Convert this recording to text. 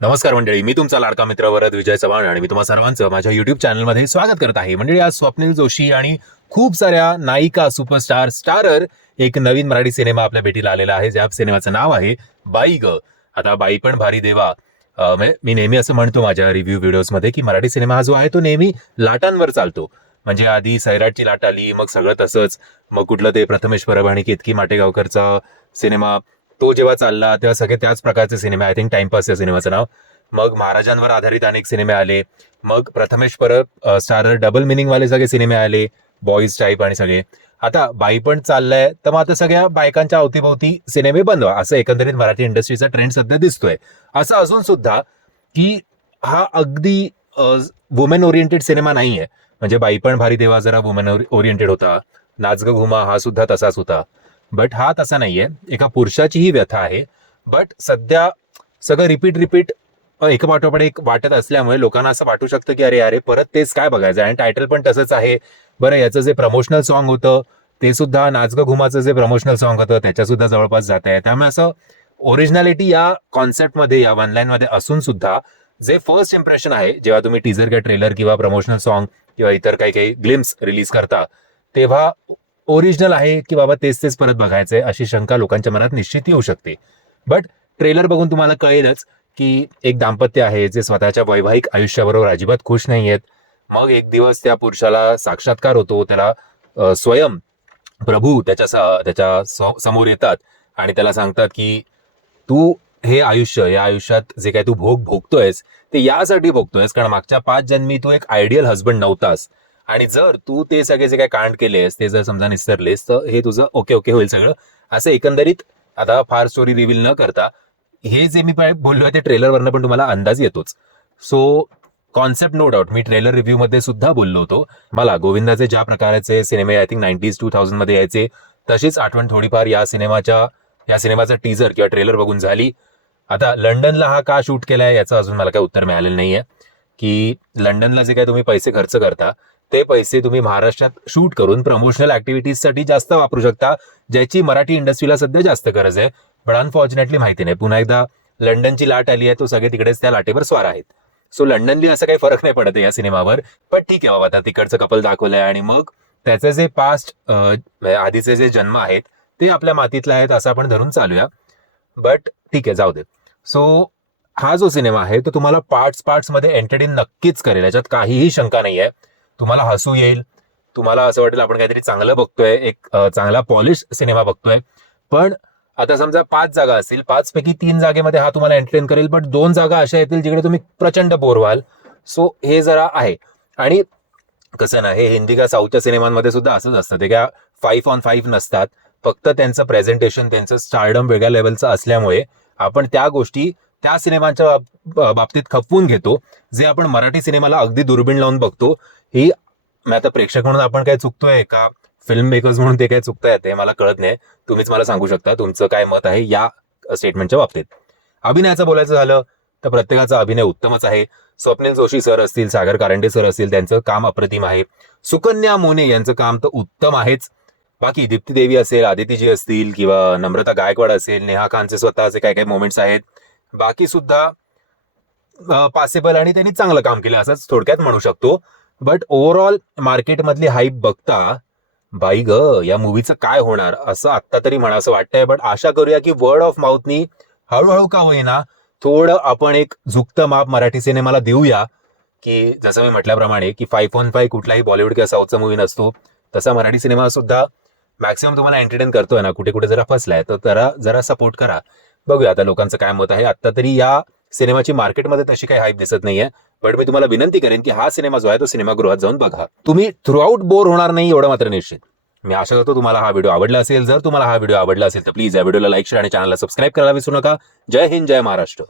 नमस्कार मंडळी, मी तुमचा लाडका मित्र वरद विजय चव्हाण आणि मी तुम्हा सर्वांचं माझ्या युट्यूब चॅनलमध्ये स्वागत करत आहे. मंडळी, आज स्वप्नील जोशी आणि खूप साऱ्या नायिका, सुपरस्टार, स्टारर एक नवीन मराठी सिनेमा आपल्या भेटीला आलेला आहे, ज्या सिनेमाचं नाव आहे बाई ग. आता बाई पण भारी देवा. मी नेहमी असं म्हणतो माझ्या रिव्ह्यू व्हिडिओजमध्ये की मराठी सिनेमा हा जो आहे तो नेहमी लाटांवर चालतो. म्हणजे आधी सैराटची लाट आली, मग सगळं तसंच, मग कुठलं ते प्रथमेश परब आणि केतकी माटेगावकरचा सिनेमा तो जेव्हा चालला तेव्हा सगळे त्याच प्रकारचे सिनेमे, आय थिंक टाइमपास या सिनेमाचं नाव. मग महाराजांवर आधारित अनेक सिनेमे आले. मग Prathamesh Parab starrer double meaning वाले सगळे सिनेमे आले, बॉईज टाईप आणि सगळे. आता बाई पण चाललंय, तर मग आता सगळ्या बायकांच्या अवतीभोवती सिनेमे बनवा, असं एकंदरीत मराठी इंडस्ट्रीचा ट्रेंड सध्या दिसतोय. असं असून सुद्धा की हा अगदी वुमेन ओरिएंटेड सिनेमा नाहीये. म्हणजे बाई पण भारी देवा जरा वुमेन ओरिएंटेड होता, नाच ग घुमा हा सुद्धा तसाच होता. बट हा तसा नाहीये, एका पुरुषाचीही व्यथा आहे. बट सध्या सगळं रिपीट एका पाठोपाठ एक वाटत असल्यामुळे लोकांना असं वाटू शकतं की अरे अरे परत तेच काय बघायचं, आणि टायटल पण तसंच आहे. बरं, याचं जे प्रमोशनल सॉन्ग होतं ते सुद्धा नाच ग घुमाचं जे प्रमोशनल सॉन्ग होतं त्याच्या सुद्धा जवळपास जात आहे. त्यामुळे असं ओरिजिनॅलिटी या कॉन्सेप्टमध्ये, या वन लाईन मध्ये असून सुद्धा जे फर्स्ट इम्प्रेशन आहे जेव्हा तुम्ही टीजर किंवा ट्रेलर किंवा प्रमोशनल सॉन्ग किंवा इतर काही काही ग्लिम्स रिलीज करता, तेव्हा ओरिजिनल आहे की बाबा तेच तेच परत बघायचंय अशी शंका लोकांच्या मनात निश्चित येऊ शकते. बट ट्रेलर बघून तुम्हाला कळेलच की एक दाम्पत्य आहे जे स्वतःच्या वैवाहिक आयुष्याबरोबर अजिबात खुश नाहीयेत. मग एक दिवस त्या पुरुषाला साक्षात्कार होतो, त्याला स्वयं प्रभू त्याच्या समोर येतात आणि त्याला सांगतात की तू हे आयुष्य, या आयुष्यात जे काही तू भोगतोयस ते यासाठी भोगतोयस कारण मागच्या 5 जन्मी तू एक आयडियल हजबंड नव्हतास, आणि जर तू ते सगळे जे काही कांड केलेस ते जर समजा निसरलेस तर हे तुझं ओके ओके होईल सगळं. असं एकंदरीत, आता फार स्टोरी रिव्हील न करता, हे जे मी बोललोय ते ट्रेलरवरनं पण तुम्हाला अंदाज येतोच. सो कॉन्सेप्ट नो डाऊट मी ट्रेलर रिव्ह्यू मध्ये सुद्धा बोललो होतो. मला गोविंदाचे ज्या प्रकारचे सिनेमे आय थिंक 90s 2000 मध्ये यायचे तशीच आठवण थोडीफार या सिनेमाचा टीजर किंवा ट्रेलर बघून झाली. आता लंडनला हा का शूट केलाय याचं अजून मला काही उत्तर मिळालेलं नाहीये. की लंडनला जे काही तुम्ही पैसे खर्च करता ते पैसे तुम्ही महाराष्ट्रात शूट करून प्रमोशनल ऍक्टिव्हिटीजसाठी जास्त वापरू शकता, ज्याची मराठी इंडस्ट्रीला सध्या जास्त गरज आहे. पण अनफॉर्च्युनेटली माहिती नाही, पुन्हा एकदा लंडनची लाट आली आहे, तो सगळे तिकडेच त्या लाटेवर स्वार आहेत. सो लंडनली असं काही फरक नाही पडत आहे या सिनेमावर. पण ठीक आहे बाबा, आता तिकडचं कपल दाखवलंय आणि मग त्याचे जे पास्ट आधीचे जे जन्म आहेत ते आपल्या मातीतले आहेत असं आपण धरून चालूया. बट ठीक आहे, जाऊ दे. सो हा जो सिनेमा आहे तो तुम्हाला पार्ट्स मध्ये एंटरटेन नक्कीच करेल, याच्यात काहीही शंका नाही आहे. तुम्हाला हसू येईल, तुम्हाला असं वाटेल आपण काहीतरी चांगलं बघतोय, एक चांगला पॉलिश सिनेमा बघतोय. पण आता समजा 5 जागा असतील, 5 पैकी 3 जागेमध्ये हा तुम्हाला एंटरटेन करेल, बट 2 जागा अशा येतील जिकडे तुम्ही प्रचंड बोर व्हाल. सो हे जरा आहे. आणि कसं ना, हे हिंदी का साऊथच्या सिनेमांमध्ये सुद्धा असंच असतं, ते काय 5 on 5 नसतात. फक्त त्यांचं प्रेझेंटेशन, त्यांचं स्टारडम वेगळ्या लेवलचं असल्यामुळे आपण त्या गोष्टी त्या सिनेमांच्या बाबतीत खपवून घेतो, जे आपण मराठी सिनेमाला अगदी दुर्बीण लावून बघतो. ही आता प्रेक्षक म्हणून आपण काय चुकतोय का, फिल्म मेकर्स म्हणून ते काय चुकतायत हे मला कळत नाही. तुम्हीच मला सांगू शकता तुमचं काय मत आहे या स्टेटमेंटच्या बाबतीत. अभिनयाचं बोलायचं झालं तर प्रत्येकाचा अभिनय उत्तमच आहे. स्वप्नील जोशी सर असतील, सागर कारंडे सर असतील, त्यांचं काम अप्रतिम आहे. सुकन्या मोने यांचं काम तर उत्तम आहेच. बाकी दीप्ती देवी असेल, आदितीजी असतील किंवा नम्रता गायकवाड असेल, नेहा खानचे स्वतःचे काय काय मोमेंट्स आहेत, बाकी सुद्धा पॉसिबल, आणि त्यांनी चांगलं काम केलं असंच थोडक्यात म्हणू शकतो. बट ओव्हरऑल मार्केटमधली हाईप बघता बाई ग या मूवीचं काय होणार असं आत्ता तरी म्हणा असं वाटतंय. बट आशा करूया की वर्ड ऑफ माउथनी हळूहळू का होईना थोडं आपण एक झुकतं माप मराठी सिनेमाला देऊया. की जसं मी म्हटल्याप्रमाणे की 5 on 5 कुठलाही बॉलिवूड किंवा साऊथचा मूवी नसतो, तसा मराठी सिनेमा सुद्धा मॅक्सिमम तुम्हाला एंटरटेन करतोय ना. कुठे कुठे जरा फसलाय तर जरा सपोर्ट करा. बघूया आता लोकांचं काय मत आहे. आता तरी या सिनेमाची मार्केटमध्ये तशी काही हाईप दिसत नाहीये. बट मी तुम्हाला विनंती करेन की हा सिनेमा जो आहे तो सिनेमागृहात जाऊन बघा. तुम्ही थ्रूआउट बोर होणार नाही एवढं मात्र निश्चित. मी आशा करतो तुम्हाला हा व्हिडिओ आवडला असेल. जर तुम्हाला हा व्हिडिओ आवडला असेल तर प्लीज या व्हिडिओला लाईक, शेअर आणि चॅनलला सबस्क्राईब करायला विसरू नका. जय हिंद, जय महाराष्ट्र.